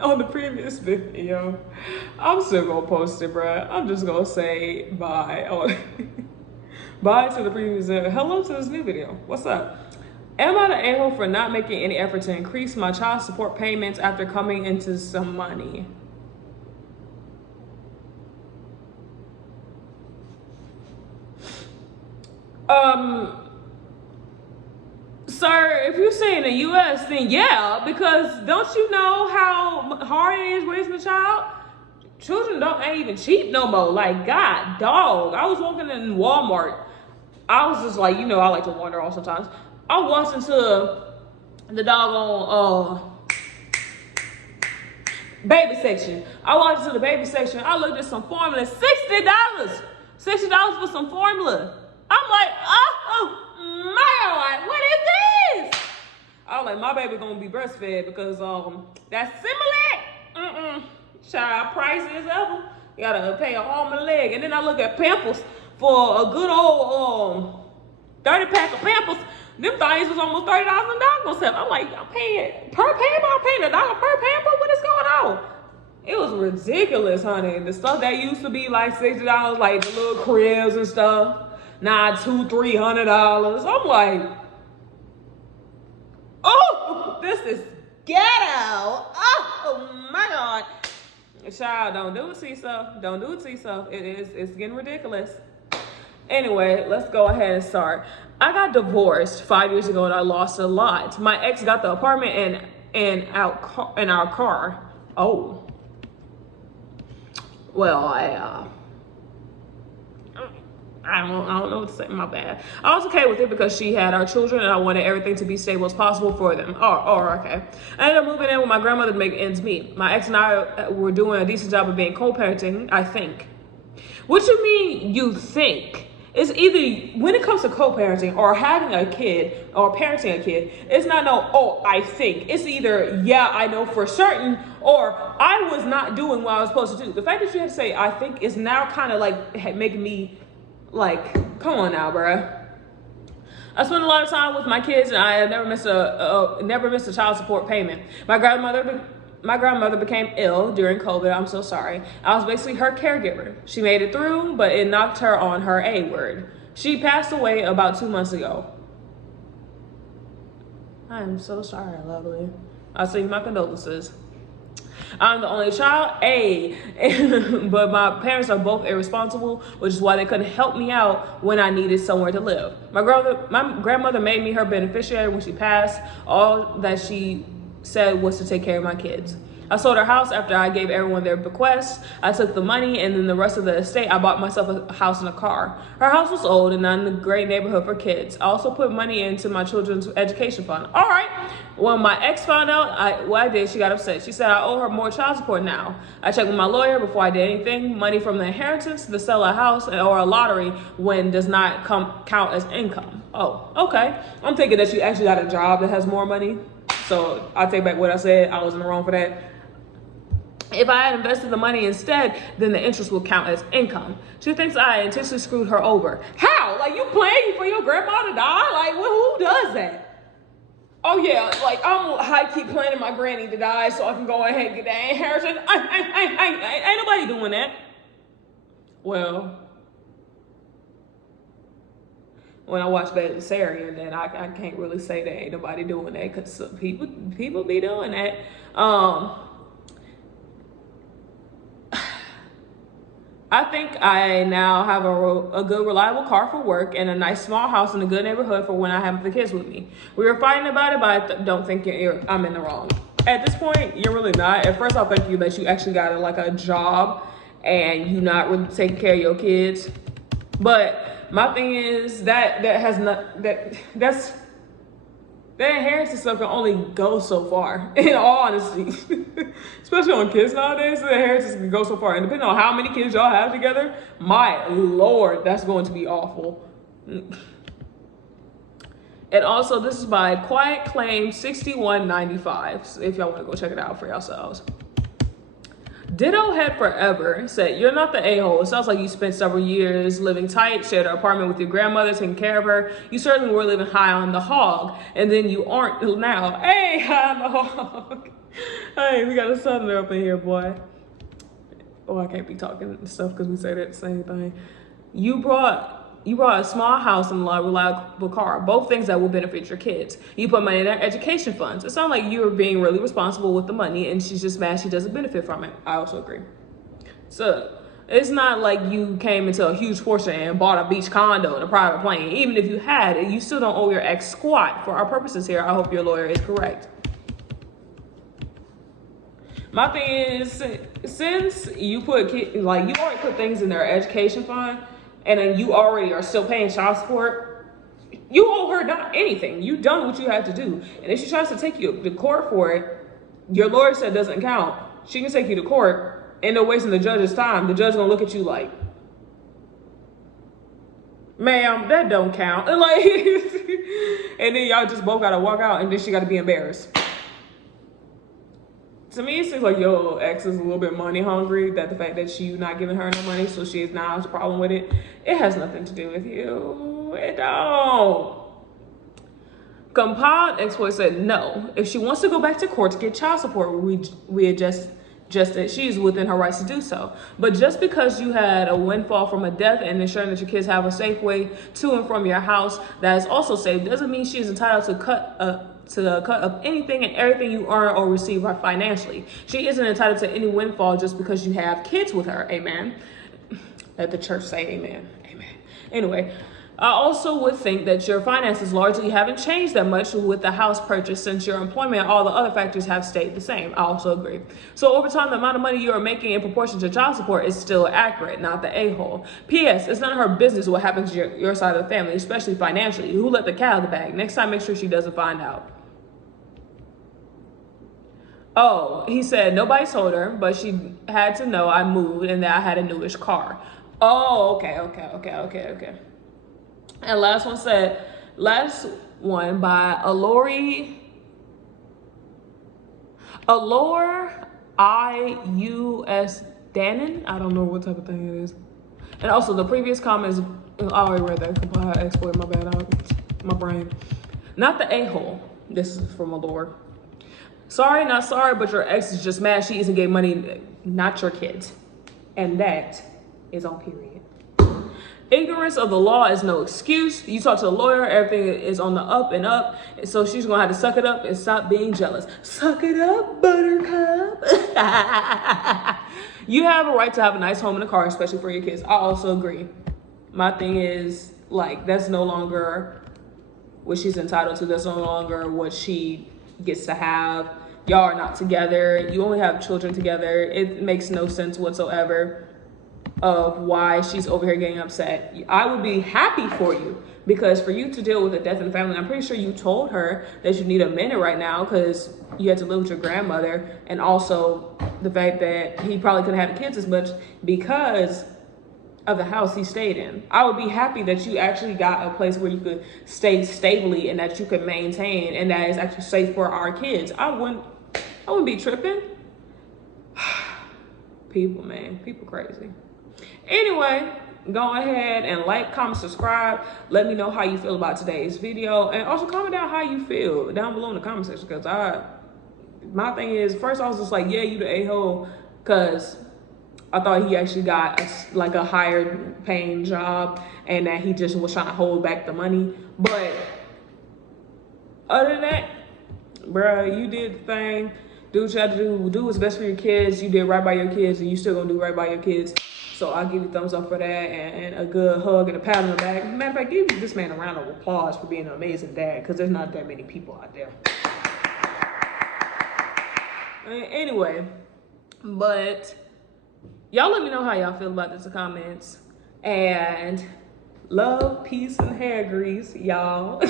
on the previous video. I'm still gonna post it, bruh. I'm just gonna say bye. Oh, bye to the previous video. Hello to this new video. What's up? Am I the a-hole for not making any effort to increase my child support payments after coming into some money? Sir, if you're saying the U.S., then yeah, because don't you know how hard it is raising a child? Children ain't even cheap no more. Like, God, dog. I was walking in Walmart. I was just like, I like to wander off sometimes. I walked into the doggone baby section. I walked into the baby section. I looked at some formula. $60. $60 for some formula. I'm like, oh my God, what is this? I was like, my baby gonna be breastfed because that's Similac. Child, prices ever. You gotta pay an arm and a leg. And then I look at Pampers for a good old 30 pack of Pampers. Them things was almost $30 a dog. I'm like, I'm paying per pamper. I'm paying $1 per pamper. What is going on? It was ridiculous, honey. The stuff that used to be like $60, like the little cribs and stuff. Now $200-300. I'm like, oh, this is ghetto. Oh my God. Child, don't do it to yourself. Don't do it to yourself. It's getting ridiculous. Anyway, let's go ahead and start. I got divorced 5 years ago and I lost a lot. My ex got the apartment and our car. Oh. Well, I don't know what to say. My bad. I was okay with it because she had our children and I wanted everything to be stable as possible for them. Okay. I ended up moving in with my grandmother to make ends meet. My ex and I were doing a decent job of being co-parenting, I think. What you mean you think? It's either, when it comes to co-parenting or having a kid or parenting a kid, it's not I think. It's either, yeah, I know for certain, or I was not doing what I was supposed to do. The fact that you have to say, I think, is now kind of like making me like, come on now, bruh. I spent a lot of time with my kids and I never missed a child support payment. My grandmother became ill during COVID. I'm so sorry. I was basically her caregiver. She made it through, but it knocked her on her A word. She passed away about 2 months ago. I'm so sorry, lovely. I send you my condolences. I'm the only child, but my parents are both irresponsible, which is why they couldn't help me out when I needed somewhere to live. My grandmother made me her beneficiary when she passed. All that she said was to take care of my kids. I sold her house after I gave everyone their bequests. I took the money and then the rest of the estate, I bought myself a house and a car. Her house was old and not in a great neighborhood for kids. I also put money into my children's education fund. All right. When my ex found out what I did, she got upset. She said I owe her more child support now. I checked with my lawyer before I did anything. Money from the inheritance, the sale of a house, or a lottery does not count as income. Oh, okay. I'm thinking that you actually got a job that has more money. So I take back what I said. I was in the wrong for that. If I had invested the money instead, then the interest will count as income. She thinks I intentionally screwed her over. How? Like, you planning for your grandma to die? Like, who does that? Oh yeah, like I'm high-key planning my granny to die so I can go ahead and get that inheritance. Ain't nobody doing that. Well, when I watch Belisario, then I can't really say that ain't nobody doing that because people be doing that. I think I now have a good, reliable car for work and a nice small house in a good neighborhood for when I have the kids with me. We were fighting about it, but I don't think I'm in the wrong. At this point, you're really not. At first, I'll thank you that you actually got a job and you not really taking care of your kids. But my thing is that inheritance stuff can only go so far, in all honesty. Especially on kids nowadays, the inheritance can go so far. And depending on how many kids y'all have together, my Lord, that's going to be awful. And also, this is by Quiet Claim 6195, if y'all want to go check it out for yourselves. Ditto Head Forever said, you're not the a-hole. It sounds like you spent several years living tight, shared an apartment with your grandmother, taking care of her. You certainly were living high on the hog, and then you aren't now. Hey, high on the hog. Hey, we got a southerner up in here, boy. Oh, I can't be talking stuff because we say that same thing. You brought a small house and a reliable car, both things that will benefit your kids. You put money in their education funds. It sounds like you're being really responsible with the money, and she's just mad she doesn't benefit from it. I also agree. So it's not like you came into a huge fortune and bought a beach condo and a private plane. Even if you had it, you still don't owe your ex squat. For our purposes here, I hope your lawyer is correct. My thing is, since you you already put things in their education fund, and then you already are still paying child support, you owe her not anything. You done what you had to do. And if she tries to take you to court for it, your lawyer said it doesn't count. She can take you to court, and no wasting the judge's time. The judge's gonna look at you like, ma'am, that don't count. And like, and then y'all just both gotta walk out, and then she gotta be embarrassed. To me, it seems like your ex is a little bit money hungry. That the fact that you not giving her no money, so she is now has a problem with it. It has nothing to do with you. It don't. Compiled ex-boy said no. If she wants to go back to court to get child support, we adjust that she is within her rights to do so. But just because you had a windfall from a death and ensuring that your kids have a safe way to and from your house that is also safe doesn't mean she is entitled to cut of anything and everything you earn or receive financially. She isn't entitled to any windfall just because you have kids with her. Amen. Let the church say amen. Amen. Anyway, I also would think that your finances largely haven't changed that much with the house purchase since your employment and all the other factors have stayed the same. I also agree. So over time, the amount of money you are making in proportion to child support is still accurate, not the a-hole. P.S. It's none of her business what happens to your side of the family, especially financially. Who let the cat out of the bag? Next time, make sure she doesn't find out. Oh, he said nobody told her, but she had to know I moved and that I had a newish car. Oh, okay. And last one by Allure I.U.S. Dannon. I don't know what type of thing it is. And also the previous comments, I already read that. Compile exploit, my bad, my brain. Not the a-hole. This is from Allure. Sorry, not sorry, but your ex is just mad she isn't getting money, not your kids. And that is on period. Ignorance of the law is no excuse. You talk to a lawyer, everything is on the up and up. So she's gonna have to suck it up and stop being jealous. Suck it up, buttercup. You have a right to have a nice home and a car, especially for your kids. I also agree. My thing is, like, that's no longer what she's entitled to. That's no longer what she gets to have. Y'all are not together. You only have children together. It makes no sense whatsoever of why she's over here getting upset. I would be happy for you, because for you to deal with a death in the family, I'm pretty sure you told her that you need a minute right now because you had to live with your grandmother, and also the fact that he probably couldn't have the kids as much because of the house he stayed in. I would be happy that you actually got a place where you could stay stably and that you could maintain and that is actually safe for our kids. I wouldn't be tripping. People, man, people crazy. Anyway, go ahead and like, comment, subscribe. Let me know how you feel about today's video, and also comment down how you feel down below in the comment section, because my thing is, first I was just like, yeah, you the a-hole, because I thought he actually got a higher paying job and that he just was trying to hold back the money. But other than that, bruh, you did the thing. Do what you had to do. Do what's best for your kids. You did right by your kids, and you still gonna do right by your kids. So I'll give you a thumbs up for that, and a good hug and a pat on the back. Matter of fact, give this man a round of applause for being an amazing dad, because there's not that many people out there. Anyway, but y'all let me know how y'all feel about this in the comments. And love, peace, and hair grease, y'all.